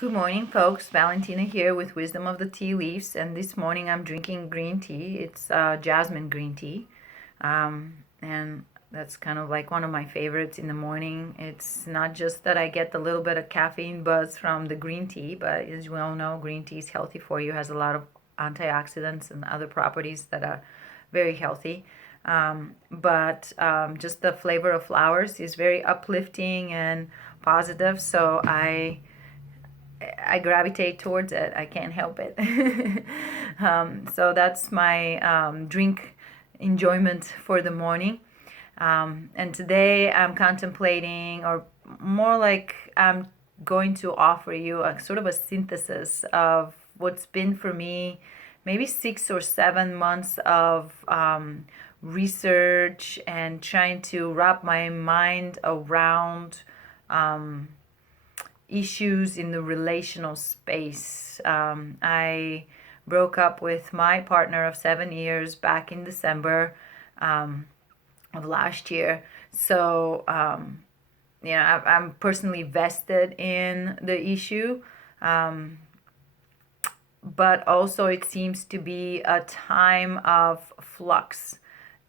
Good morning, folks. Valentina here with Wisdom of the Tea Leaves, and this morning I'm drinking green tea. It's jasmine green tea, and that's kind of like one of my favorites in the morning. It's not just that I get a little bit of caffeine buzz from the green tea, but as you all know, green tea is healthy for you, has a lot of antioxidants and other properties that are very healthy. But just the flavor of flowers is very uplifting and positive, so I gravitate towards it. I can't help it. So that's my drink enjoyment for the morning. And today I'm contemplating, or more like I'm going to offer you a sort of a synthesis of what's been for me maybe 6 or 7 months of research and trying to wrap my mind around issues in the relational space. I broke up with my partner of 7 years back in December of last year. So, I'm personally vested in the issue. But also, it seems to be a time of flux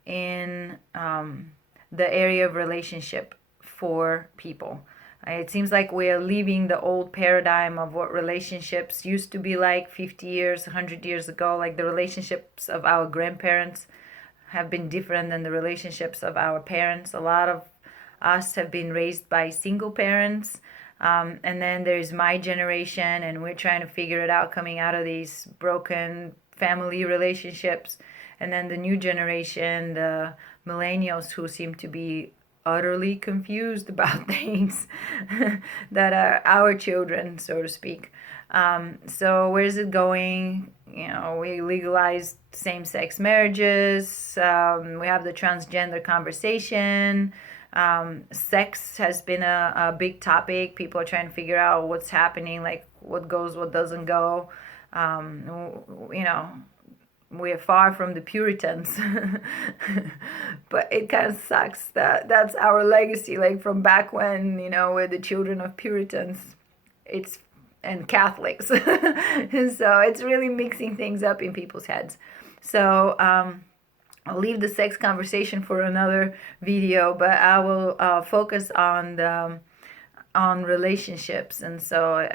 in the area of relationship for people. It seems like we are leaving the old paradigm of what relationships used to be like 50 years, 100 years ago. Like the relationships of our grandparents have been different than the relationships of our parents. A lot of us have been raised by single parents. And then there's my generation, and we're trying to figure it out coming out of these broken family relationships. And then the new generation, the millennials, who seem to be utterly confused about things that are our children, so to speak. So where is it going? We legalized same-sex marriages. We have the transgender conversation. Sex has been a big topic. People are trying to figure out what's happening, like what goes, what doesn't go. We're far from the Puritans, but it kind of sucks that that's our legacy, like from back when, we're the children of Puritans. It's and Catholics. So it's really mixing things up in people's heads. So I'll leave the sex conversation for another video, but I will focus on relationships. And so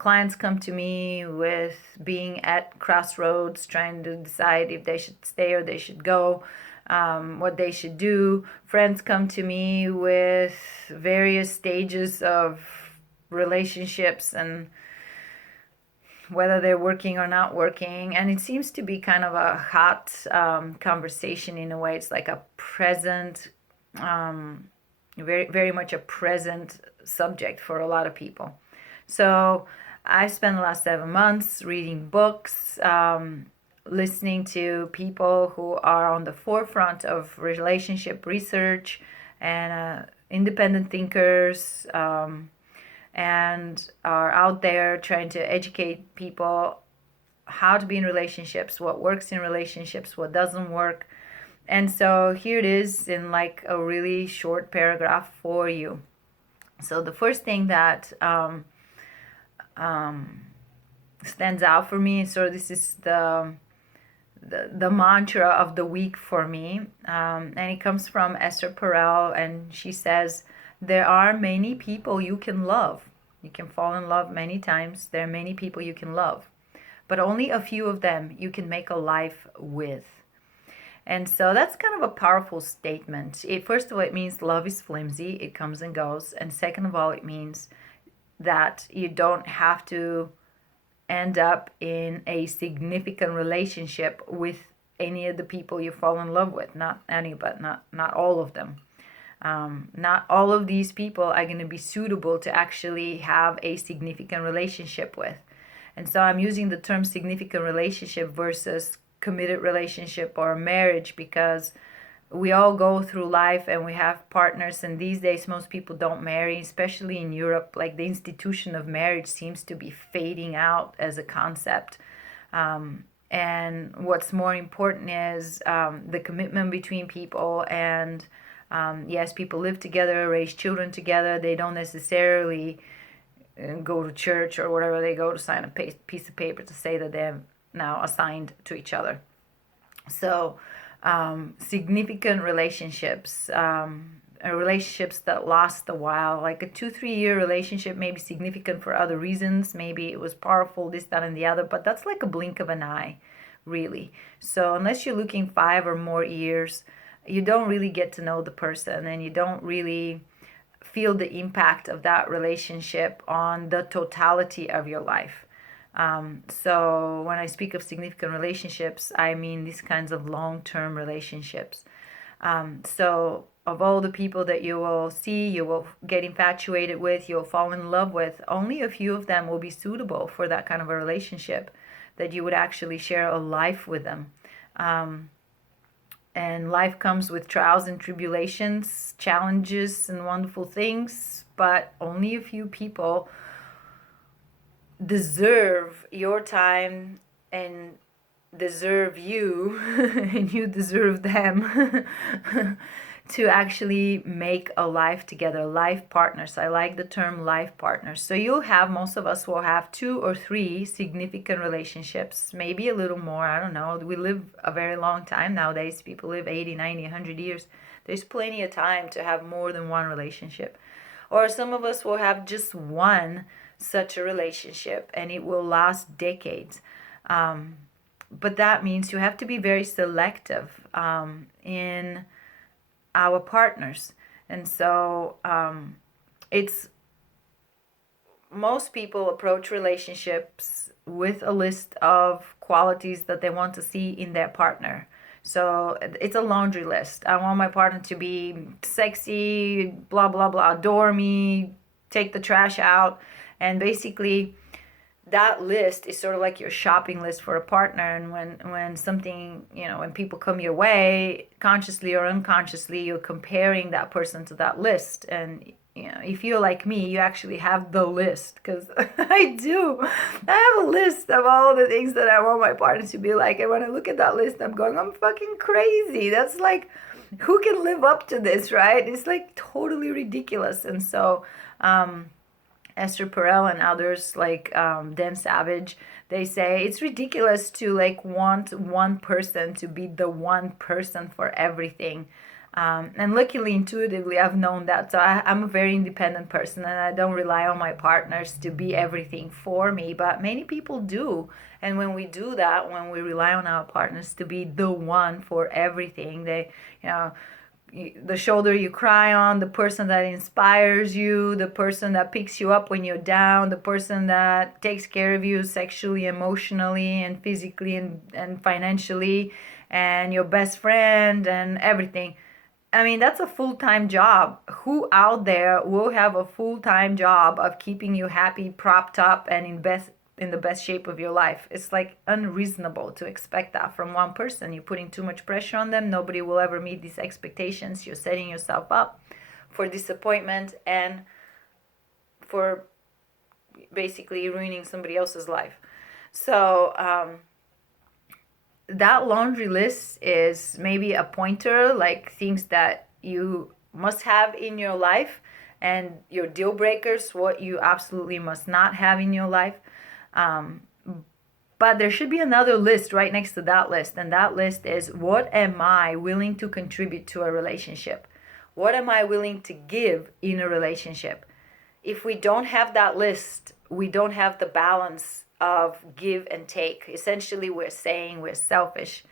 clients come to me with being at crossroads, trying to decide if they should stay or they should go, what they should do. Friends come to me with various stages of relationships and whether they're working or not working. And it seems to be kind of a hot conversation in a way. It's like a present, very, very much a present subject for a lot of people. So I spent the last 7 months reading books, listening to people who are on the forefront of relationship research and independent thinkers, and are out there trying to educate people how to be in relationships, what works in relationships, what doesn't work. And so here it is in like a really short paragraph for you. So the first thing that stands out for me, so this is the mantra of the week for me, and it comes from Esther Perel, and she says, there are many people you can love. You can fall in love many times. There are many people you can love, but only a few of them you can make a life with. And so that's kind of a powerful statement. First of all, it means love is flimsy. It comes and goes. And second of all, it means that you don't have to end up in a significant relationship with any of the people you fall in love with. Not any, but not all of them. Not all of these people are going to be suitable to actually have a significant relationship with. And so I'm using the term significant relationship versus committed relationship or marriage, because we all go through life and we have partners, and these days most people don't marry, especially in Europe. Like the institution of marriage seems to be fading out as a concept. And what's more important is the commitment between people. And yes, people live together, raise children together. They don't necessarily go to church or whatever they go to sign a piece of paper to say that they're now assigned to each other. So significant relationships, relationships that last a while, like a 2-3 year relationship may be significant for other reasons. Maybe it was powerful, this, that, and the other, but that's like a blink of an eye, really. So unless you're looking 5 or more years, you don't really get to know the person, and you don't really feel the impact of that relationship on the totality of your life. So when I speak of significant relationships, I mean these kinds of long-term relationships. So of all the people that you will see, you will get infatuated with, you'll fall in love with, only a few of them will be suitable for that kind of a relationship, that you would actually share a life with them. And life comes with trials and tribulations, challenges and wonderful things, but only a few people deserve your time and deserve you and you deserve them to actually make a life together. Life partners, I like the term life partners. So you'll have, most of us will have 2 or 3 significant relationships, maybe a little more, I don't know. We live a very long time nowadays. People live 80, 90, 100 years. There's plenty of time to have more than one relationship. Or some of us will have just one such a relationship, and it will last decades. But that means you have to be very selective in our partners. And so it's, most people approach relationships with a list of qualities that they want to see in their partner. So it's a laundry list. I want my partner to be sexy, blah, blah, blah, adore me, take the trash out. And basically, that list is sort of like your shopping list for a partner. And when something, when people come your way, consciously or unconsciously, you're comparing that person to that list. And if you're like me, you actually have the list, because I do. I have a list of all the things that I want my partner to be like. And when I look at that list, I'm going, I'm fucking crazy. That's like, who can live up to this, right? It's like totally ridiculous. And so Esther Perel and others like Dan Savage, they say it's ridiculous to like want one person to be the one person for everything. And luckily, intuitively, I've known that. So I'm a very independent person, and I don't rely on my partners to be everything for me. But many people do. And when we do that, when we rely on our partners to be the one for everything, they, the shoulder you cry on, the person that inspires you, the person that picks you up when you're down, the person that takes care of you sexually, emotionally, and physically, and financially, and your best friend and everything. I mean, that's a full-time job. Who out there will have a full-time job of keeping you happy, propped up, and in the best shape of your life? It's like unreasonable to expect that from one person. You're putting too much pressure on them. Nobody will ever meet these expectations. You're setting yourself up for disappointment and for basically ruining somebody else's life. So that laundry list is maybe a pointer, like things that you must have in your life, and your deal breakers, what you absolutely must not have in your life. But there should be another list right next to that list, and that list is, what am I willing to contribute to a relationship? What am I willing to give in a relationship? If we don't have that list, we don't have the balance of give and take. Essentially, we're saying we're selfish,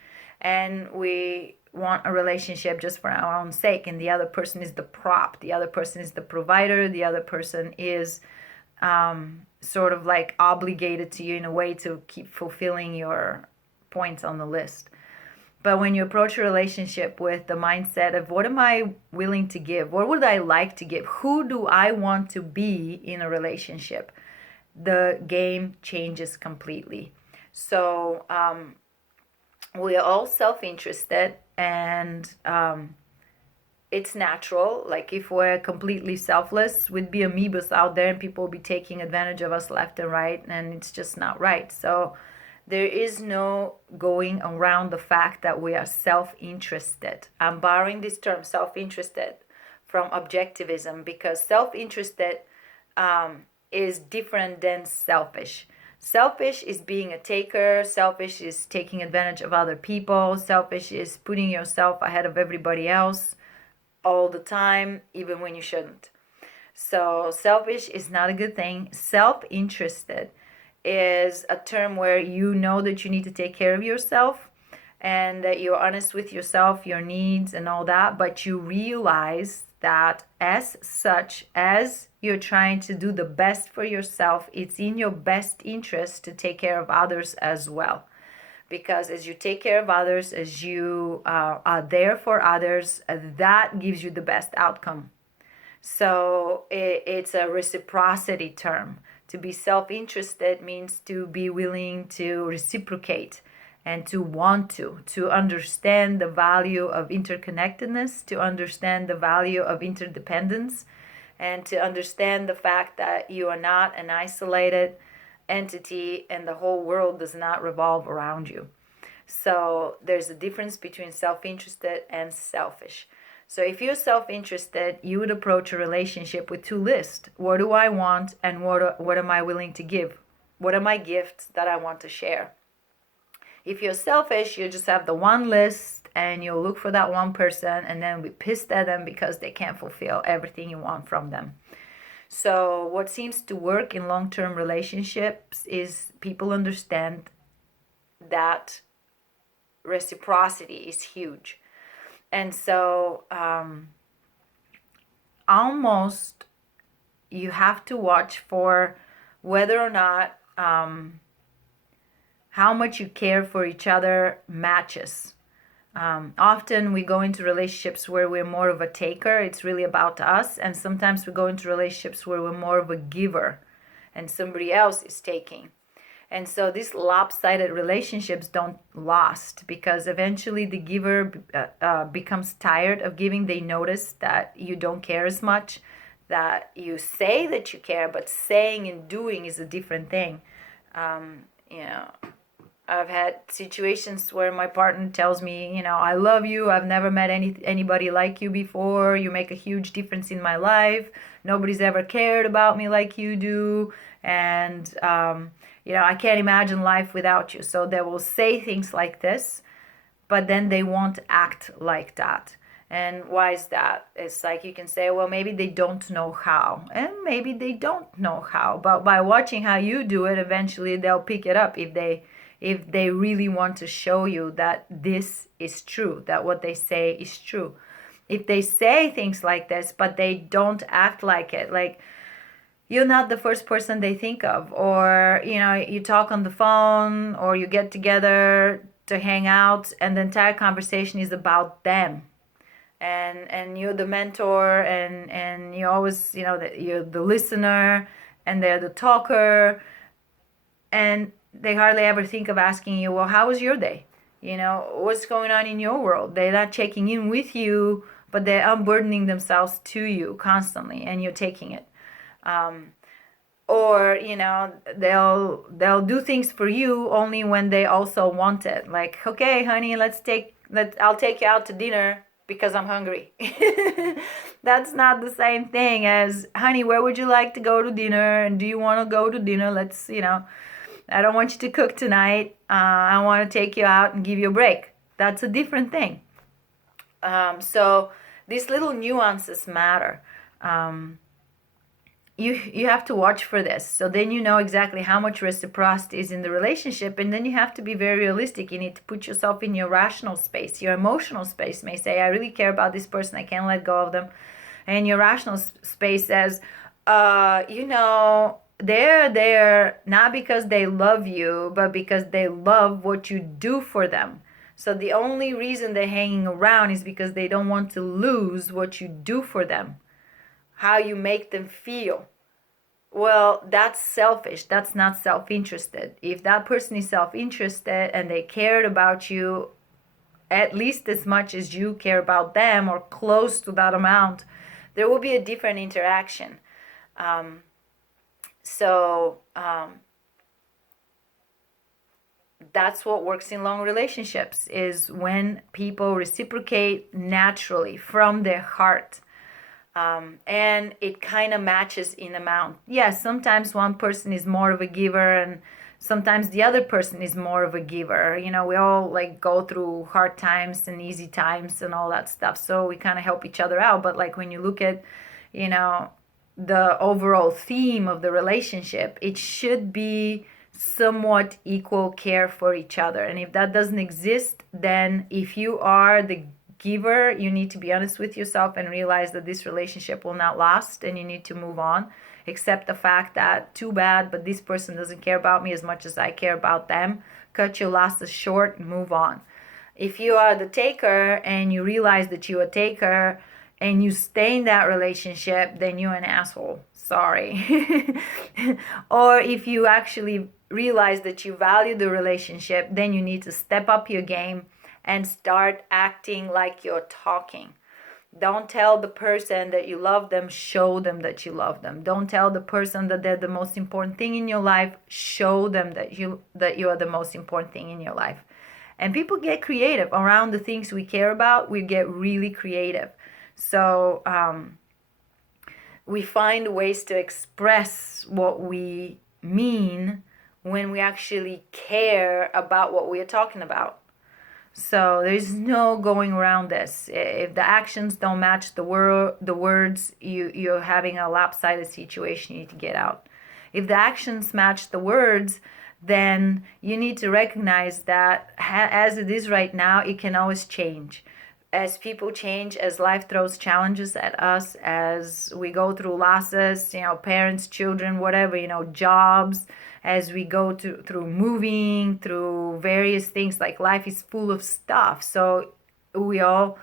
and we want a relationship just for our own sake, and the other person is the prop, the other person is the provider, the other person is sort of like obligated to you in a way to keep fulfilling your points on the list. But when you approach a relationship with the mindset of, what am I willing to give? What would I like to give? Who do I want to be in a relationship? The game changes completely. So we are all self-interested, and it's natural. Like, if we're completely selfless, we'd be amoebas out there, and people will be taking advantage of us left and right, and it's just not right. So there is no going around the fact that we are self-interested. I'm borrowing this term, self-interested, from objectivism, because self-interested is different than selfish. Selfish is being a taker. Selfish is taking advantage of other people. Selfish is putting yourself ahead of everybody else all the time, even when you shouldn't. So selfish is not a good thing. Self-interested is a term where you know that you need to take care of yourself and that you're honest with yourself, your needs and all that, but you realize that as such, as you're trying to do the best for yourself, it's in your best interest to take care of others as well. Because as you take care of others, as you are there for others, that gives you the best outcome. So it's a reciprocity term. To be self-interested means to be willing to reciprocate and to want to understand the value of interconnectedness, to understand the value of interdependence, and to understand the fact that you are not an isolated entity and the whole world does not revolve around you. So there's a difference between self-interested and selfish. So if you're self-interested, you would approach a relationship with two lists. What do I want and what am I willing to give? What are my gifts that I want to share? If you're selfish, you just have the one list and you'll look for that one person and then be pissed at them because they can't fulfill everything you want from them. So what seems to work in long-term relationships is people understand that reciprocity is huge. And so almost you have to watch for whether or not how much you care for each other matches. Often we go into relationships where we're more of a taker. It's really about us. And sometimes we go into relationships where we're more of a giver and somebody else is taking. And so these lopsided relationships don't last because eventually the giver becomes tired of giving. They notice that you don't care as much, that you say that you care, but saying and doing is a different thing. I've had situations where my partner tells me, I love you. I've never met anybody like you before. You make a huge difference in my life. Nobody's ever cared about me like you do. And, I can't imagine life without you. So they will say things like this, but then they won't act like that. And why is that? It's like you can say, well, maybe they don't know how. And maybe they don't know how. But by watching how you do it, eventually they'll pick it up if they really want to show you that this is true, that what they say is true. If they say things like this, but they don't act like it, like you're not the first person they think of, or, you talk on the phone or you get together to hang out and the entire conversation is about them. And you're the mentor and you always, you're the listener and they're the talker. And they hardly ever think of asking you, well, how was your day? What's going on in your world? They're not checking in with you, but they're unburdening themselves to you constantly, and you're taking it. Or they'll do things for you only when they also want it. Like, okay, honey, I'll take you out to dinner because I'm hungry. That's not the same thing as, honey, where would you like to go to dinner? And do you want to go to dinner? Let's, I don't want you to cook tonight. I want to take you out and give you a break. That's a different thing. So these little nuances matter. You have to watch for this. So then you know exactly how much reciprocity is in the relationship. And then you have to be very realistic. You need to put yourself in your rational space. Your emotional space may say, I really care about this person. I can't let go of them. And your rational space says, they're there not because they love you, but because they love what you do for them. So the only reason they're hanging around is because they don't want to lose what you do for them, how you make them feel. Well, that's selfish. That's not self-interested. If that person is self-interested and they cared about you at least as much as you care about them or close to that amount, there will be a different interaction. That's what works in long relationships, is when people reciprocate naturally from their heart. And it kind of matches in amount. Yes, sometimes one person is more of a giver and sometimes the other person is more of a giver. You know, we all like go through hard times and easy times and all that stuff, so we kind of help each other out. But like when you look at, you know, the overall theme of the relationship, it should be somewhat equal care for each other. And if that doesn't exist, then if you are the giver, you need to be honest with yourself and realize that this relationship will not last and you need to move on. Accept the fact that too bad, but this person doesn't care about me as much as I care about them. Cut your losses short and move on. If you are the taker and you realize that you're a taker and you stay in that relationship, then you're an asshole. Sorry. Or if you actually realize that you value the relationship, then you need to step up your game and start acting like you're talking. Don't tell the person that you love them, show them that you love them. Don't tell the person that they're the most important thing in your life, show them that you are the most important thing in your life. And people get creative around the things we care about. We get really creative. So we find ways to express what we mean when we actually care about what we are talking about. So there's no going around this. If the actions don't match the words, you're having a lopsided situation. You need to get out. If the actions match the words, then you need to recognize that as it is right now, it can always change. As people change, as life throws challenges at us, as we go through losses, you know, parents, children, whatever, you know, jobs, as we go through moving, through various things, like life is full of stuff. So we all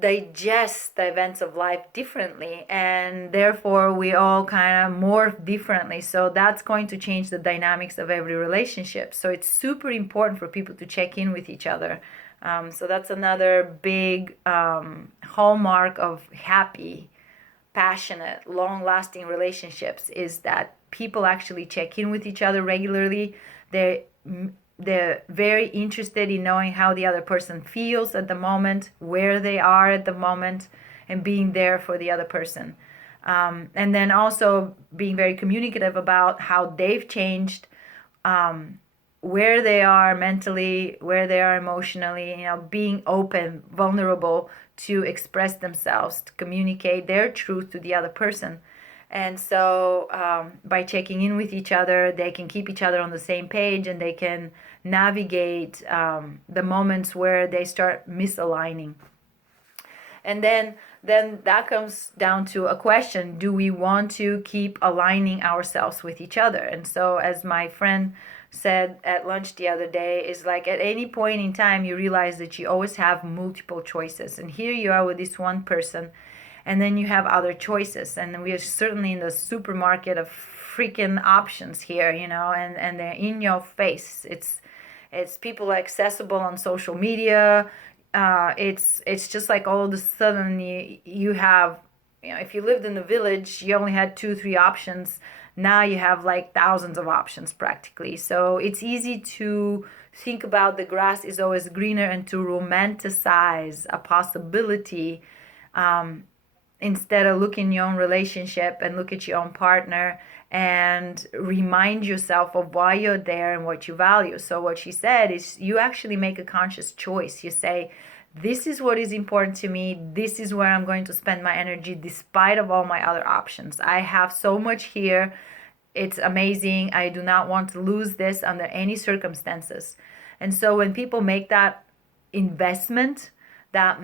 digest the events of life differently, and therefore we all kind of morph differently. So that's going to change the dynamics of every relationship. So it's super important for people to check in with each other. So that's another big hallmark of happy, passionate, long-lasting relationships, is that people actually check in with each other regularly. They're very interested in knowing how the other person feels at the moment, where they are at the moment, and being there for the other person. And then also being very communicative about how they've changed, where they are mentally, where they are emotionally, you know, being open, vulnerable to express themselves, to communicate their truth to the other person. And so by checking in with each other, they can keep each other on the same page, and they can navigate the moments where they start misaligning. And then that comes down to a question: do we want to keep aligning ourselves with each other? And so, as my friend said at lunch the other day, is like, at any point in time you realize that you always have multiple choices, and here you are with this one person, and then you have other choices. And we are certainly in the supermarket of freaking options here, you know, and they're in your face. It's people accessible on social media. It's just like all of a sudden you have, you know, if you lived in a village, you only had 2-3 options. Now you have like thousands of options practically. So it's easy to think about the grass is always greener and to romanticize a possibility, instead of look in your own relationship and look at your own partner and remind yourself of why you're there and what you value. So what she said is, you actually make a conscious choice. You say, this is what is important to me. This is where I'm going to spend my energy despite of all my other options. I have so much here. It's amazing. I do not want to lose this under any circumstances. And so when people make that investment, that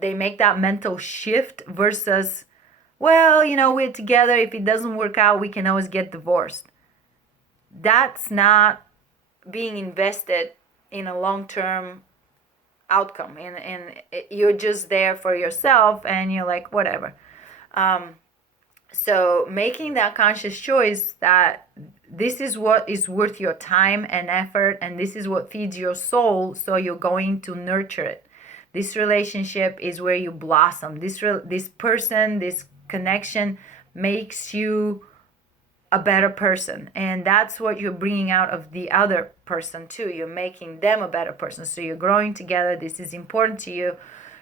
they make that mental shift versus, well, you know, we're together. If it doesn't work out, we can always get divorced. That's not being invested in a long-term outcome. And you're just there for yourself, and you're like, whatever. So making that conscious choice that this is what is worth your time and effort, and this is what feeds your soul, so you're going to nurture it. This relationship is where you blossom. This person, this connection makes you a better person. And that's what you're bringing out of the other person too. You're making them a better person. So you're growing together. This is important to you.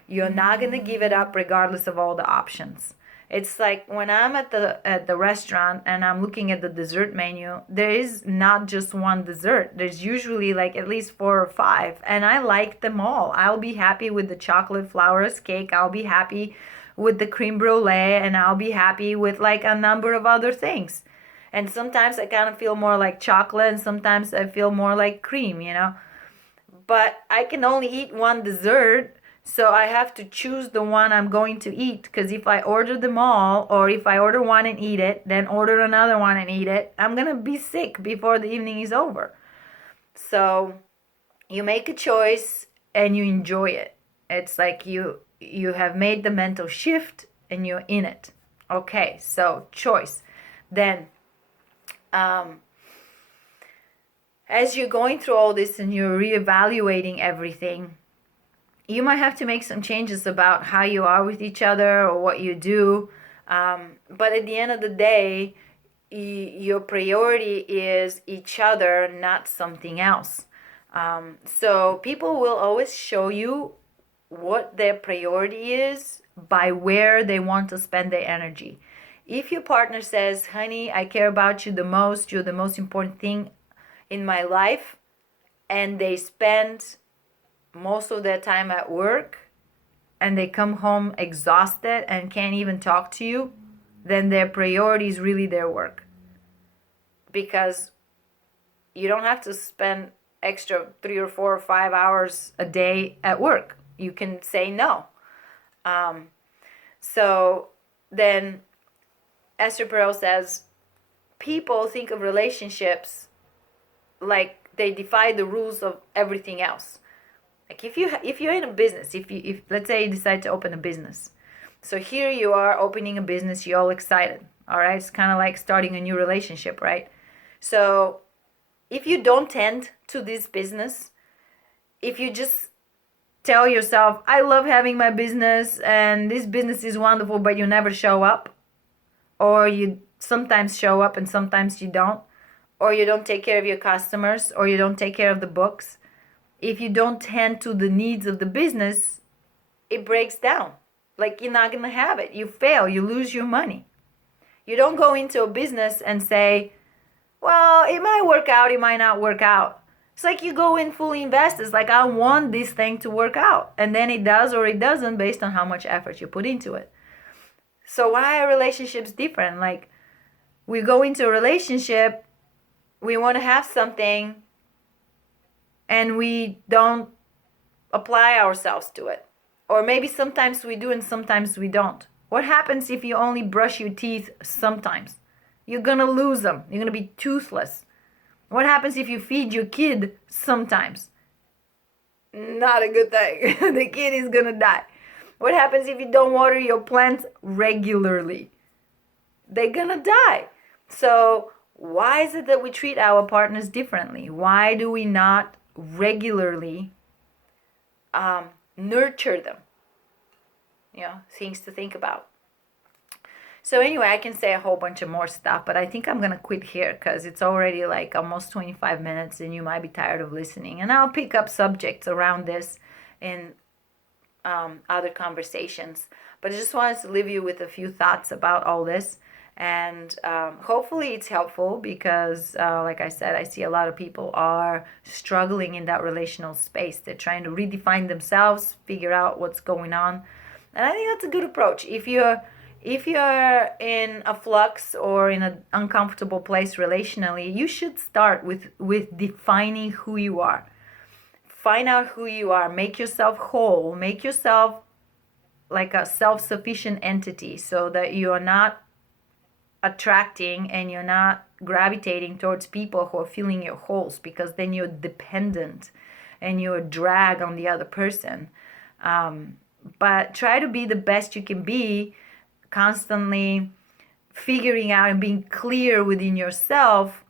You're not going to give it up regardless of all the options. It's like when I'm at the restaurant and I'm looking at the dessert menu, there is not just one dessert. There's usually like at least 4 or 5, and I like them all. I'll be happy with the chocolate flowers cake. I'll be happy with the creme brulee, and I'll be happy with like a number of other things. And sometimes I kind of feel more like chocolate, and sometimes I feel more like cream. But I can only eat one dessert, so I have to choose the one I'm going to eat. Because if I order them all, or if I order one and eat it, then order another one and eat it, I'm gonna be sick before the evening is over. So you make a choice and you enjoy it. It's like you have made the mental shift and you're in it. Okay, so choice. Then as you're going through all this and you're reevaluating everything, you might have to make some changes about how you are with each other or what you do. But at the end of the day, your priority is each other, not something else. So people will always show you what their priority is by where they want to spend their energy. If your partner says, honey, I care about you the most, you're the most important thing in my life, and they spend most of their time at work and they come home exhausted and can't even talk to you, then their priority is really their work. Because you don't have to spend extra 3 or 4 or 5 hours a day at work. You can say no. So then Esther Perel says, people think of relationships like they defy the rules of everything else. Like if you're in a business, if let's say you decide to open a business, so here you are opening a business, you're all excited, all right? It's kind of like starting a new relationship, right? So if you don't tend to this business, if you just tell yourself, I love having my business and this business is wonderful, but you never show up, or you sometimes show up and sometimes you don't, or you don't take care of your customers, or you don't take care of the books. If you don't tend to the needs of the business, it breaks down. Like you're not going to have it. You fail. You lose your money. You don't go into a business and say, well, it might work out, it might not work out. It's like you go in fully invested. It's like, I want this thing to work out. And then it does or it doesn't based on how much effort you put into it. So why are relationships different? Like we go into a relationship, we want to have something, and we don't apply ourselves to it. Or maybe sometimes we do and sometimes we don't. What happens if you only brush your teeth sometimes? You're going to lose them. You're going to be toothless. What happens if you feed your kid sometimes? Not a good thing. The kid is going to die. What happens if you don't water your plants regularly? They're going to die. So why is it that we treat our partners differently? Why do we not regularly nurture them? Things to think about. So anyway, I can say a whole bunch of more stuff, but I think I'm going to quit here because it's already like almost 25 minutes and you might be tired of listening. And I'll pick up subjects around this in other conversations. But I just wanted to leave you with a few thoughts about all this. And hopefully it's helpful because, like I said, I see a lot of people are struggling in that relational space. They're trying to redefine themselves, figure out what's going on. And I think that's a good approach. If you're in a flux or in an uncomfortable place relationally, you should start with defining who you are. Find out who you are. Make yourself whole. Make yourself like a self-sufficient entity so that you are not attracting and you're not gravitating towards people who are filling your holes, because then you're dependent and you're a drag on the other person. But try to be the best you can be, constantly figuring out and being clear within yourself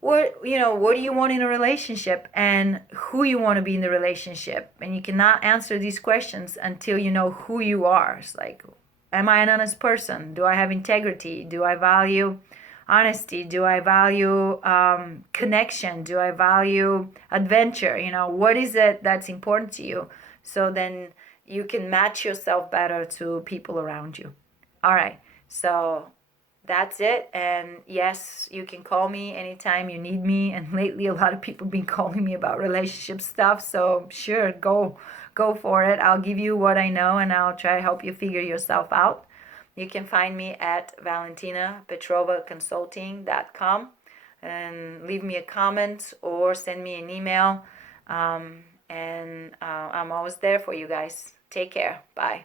what do you want in a relationship and who you want to be in the relationship. And you cannot answer these questions until you know who you are. It's like, am I an honest person? Do I have integrity? Do I value honesty? Do I value connection? Do I value adventure? What is it that's important to you? So then you can match yourself better to people around you. All right. So that's it. And yes, you can call me anytime you need me. And lately, a lot of people been calling me about relationship stuff. So sure, go for it. I'll give you what I know, and I'll try to help you figure yourself out. You can find me at valentinapetrovaconsulting.com and leave me a comment or send me an email. And I'm always there for you guys. Take care. Bye.